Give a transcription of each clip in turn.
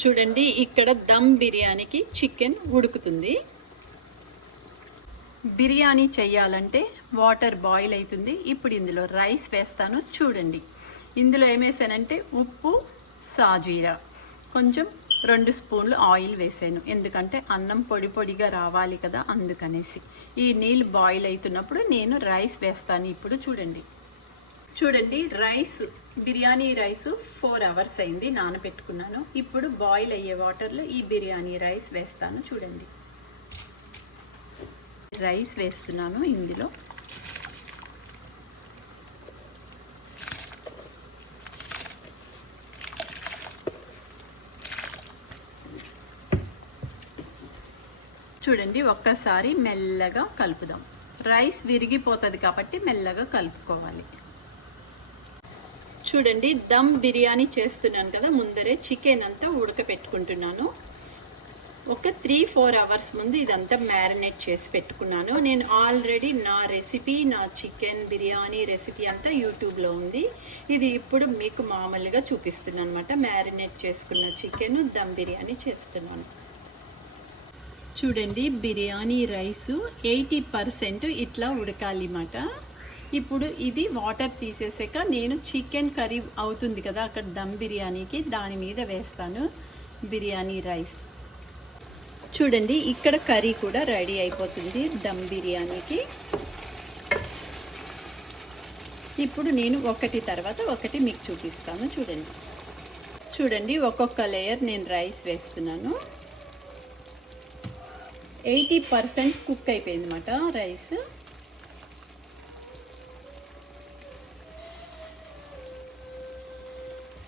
చూడండి, ఇక్కడ దమ్ బిర్యానీకి చికెన్ ఉడుకుతుంది. బిర్యానీ చేయాలంటే వాటర్ బాయిల్ అవుతుంది. ఇప్పుడు ఇందులో రైస్ వేస్తాను. చూడండి, ఇందులో ఏమేసానంటే ఉప్పు, సాజీరా, కొంచెం 2 స్పూన్లు ఆయిల్ వేసాను. ఎందుకంటే అన్నం పొడి పొడిగా రావాలి కదా, అందుకనేసి. ఈ నీళ్ళు బాయిల్ అవుతున్నప్పుడు నేను రైస్ వేస్తాను. ఇప్పుడు చూడండి రైస్, బిర్యానీ రైస్ 4 అవర్స్ అయింది నానబెట్టుకున్నాను. ఇప్పుడు బాయిల్ అయ్యే వాటర్లో ఈ బిర్యానీ రైస్ వేస్తాను. చూడండి, రైస్ వేస్తున్నాను ఇందులో. చూడండి, ఒక్కసారి మెల్లగా కలుపుదాం. రైస్ విరిగిపోతుంది కాబట్టి మెల్లగా కలుపుకోవాలి. చూడండి, దమ్ బిర్యానీ చేస్తున్నాను కదా, ముందరే చికెన్ అంతా ఉడకపెట్టుకుంటున్నాను. ఒక 3-4 అవర్స్ ముందు ఇదంతా మ్యారినేట్ చేసి పెట్టుకున్నాను. నేను ఆల్రెడీ నా రెసిపీ, నా చికెన్ బిర్యానీ రెసిపీ అంతా యూట్యూబ్లో ఉంది. ఇది ఇప్పుడు మీకు మామూలుగా చూపిస్తున్నాను అనమాట. మ్యారినేట్ చేసుకున్న చికెన్ దమ్ బిర్యానీ చేస్తున్నాను. చూడండి, బిర్యానీ రైసు 80% ఇట్లా ఉడకాలి అన్నమాట. ఇప్పుడు ఇది వాటర్ తీసేసాక నేను చికెన్ కర్రీ అవుతుంది కదా అక్కడ దమ్ బిర్యానీకి, దాని మీద వేస్తాను బిర్యానీ రైస్. చూడండి, ఇక్కడ కర్రీ కూడా రెడీ అయిపోతుంది దమ్ బిర్యానీకి. ఇప్పుడు నేను ఒకటి తర్వాత ఒకటి మీకు చూపిస్తాను. చూడండి ఒక్కొక్క లేయర్ నేను రైస్ వేస్తున్నాను. 80% కుక్ అయిపోయింది అన్నమాట రైస్.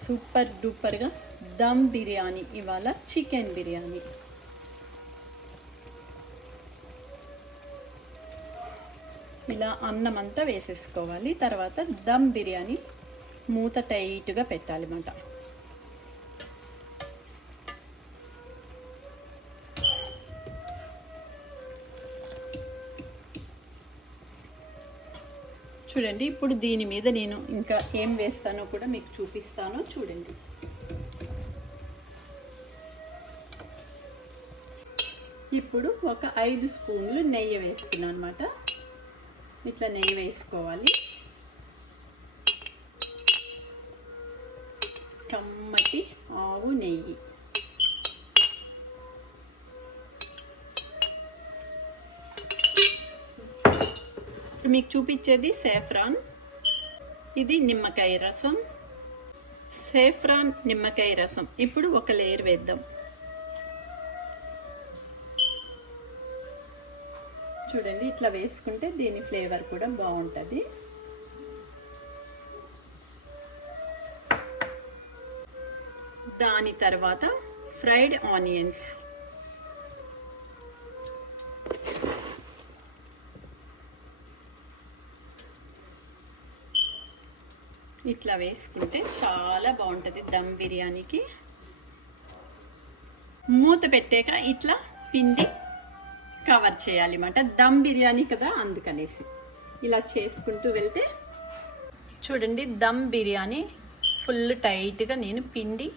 సూపర్ డూపర్గా దమ్ బిర్యానీ, ఇవాళ చికెన్ బిర్యానీ. ఇలా అన్నం అంతా వేసేసుకోవాలి. తర్వాత దమ్ బిర్యానీ మూత టైట్గా పెట్టాలి అన్నమాట. చూడండి, ఇప్పుడు దీని మీద నేను ఇంకా ఏం వేస్తానో కూడా మీకు చూపిస్తాను. చూడండి, ఇప్పుడు ఒక 5 స్పూన్లు నెయ్యి వేస్తున్నాను అనమాట. ఇట్లా నెయ్యి వేసుకోవాలి. కమ్మటి ఆవు నెయ్యి. మీకు చూపించేది సేఫ్రాన్, ఇది నిమ్మకాయ రసం. సేఫ్రాన్, నిమ్మకాయ రసం. ఇప్పుడు ఒక లేయర్ వేద్దాం. చూడండి, ఇట్లా వేసుకుంటే దీని ఫ్లేవర్ కూడా బాగుంటుంది. దాని తర్వాత ఫ్రైడ్ ఆనియన్స్. ఇట్లా వేసుకుంటే చాలా బాగుంటుంది దమ్ బిర్యానీకి. మూత పెట్టాక ఇట్లా పిండి కవర్ చేయాలి అన్నమాట. దమ్ బిర్యానీ కదా, అందుకనేసి ఇలా చేసుకుంటూ వెళ్తే. చూడండి, దమ్ బిర్యానీ ఫుల్ టైట్గా నేను పిండి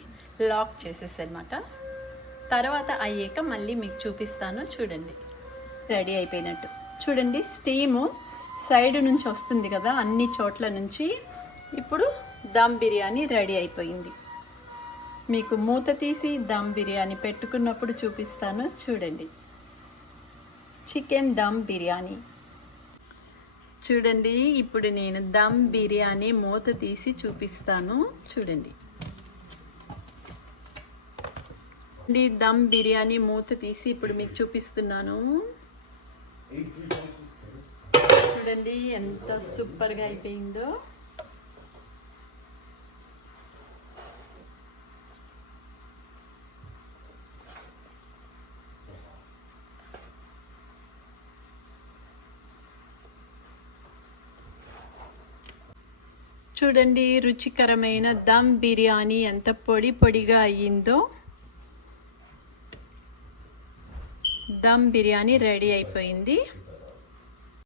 లాక్ చేసేసాను అన్నమాట. తర్వాత అయ్యాక మళ్ళీ మీకు చూపిస్తాను. చూడండి, రెడీ అయిపోయినట్టు. చూడండి, స్టీము సైడ్ నుంచి వస్తుంది కదా అన్ని చోట్ల నుంచి. ఇప్పుడు దమ్ బిర్యానీ రెడీ అయిపోయింది. మీకు మూత తీసి దమ్ బిర్యానీ పెట్టుకున్నప్పుడు చూపిస్తాను. చూడండి, చికెన్ దమ్ బిర్యానీ. చూడండి, ఇప్పుడు నేను దమ్ బిర్యానీ మూత తీసి చూపిస్తాను. చూడండి, దమ్ బిర్యానీ మూత తీసి ఇప్పుడు మీకు చూపిస్తున్నాను. చూడండి ఎంత సూపర్గా అయిపోయిందో. చూడండి, రుచికరమైన దమ్ బిర్యానీ ఎంత పొడి పొడిగా అయ్యిందో. దమ్ బిర్యానీ రెడీ అయిపోయింది.